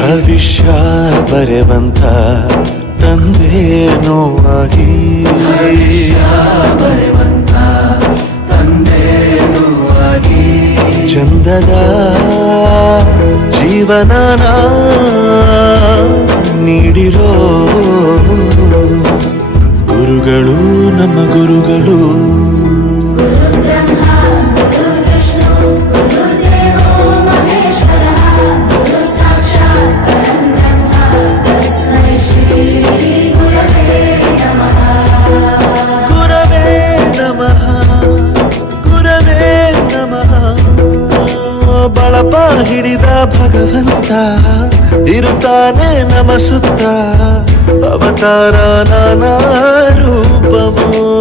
ಭವಿಷ್ಯ ಬರೆವಂತ ತಂದೇನೋ ಆಗಿ ಚಂದದ ಜೀವನನ ನೀಡಿರೋ ಗುರುಗಳು ನಮ್ಮ ಗುರುಗಳು. ಬಳಪ ಹಿಡಿದ ಭಗವಂತ ಇರುತ್ತಾನೆ ನಮ ಸುತ್ತ ಅವತಾರ ನಾನಾ ರೂಪವೋ.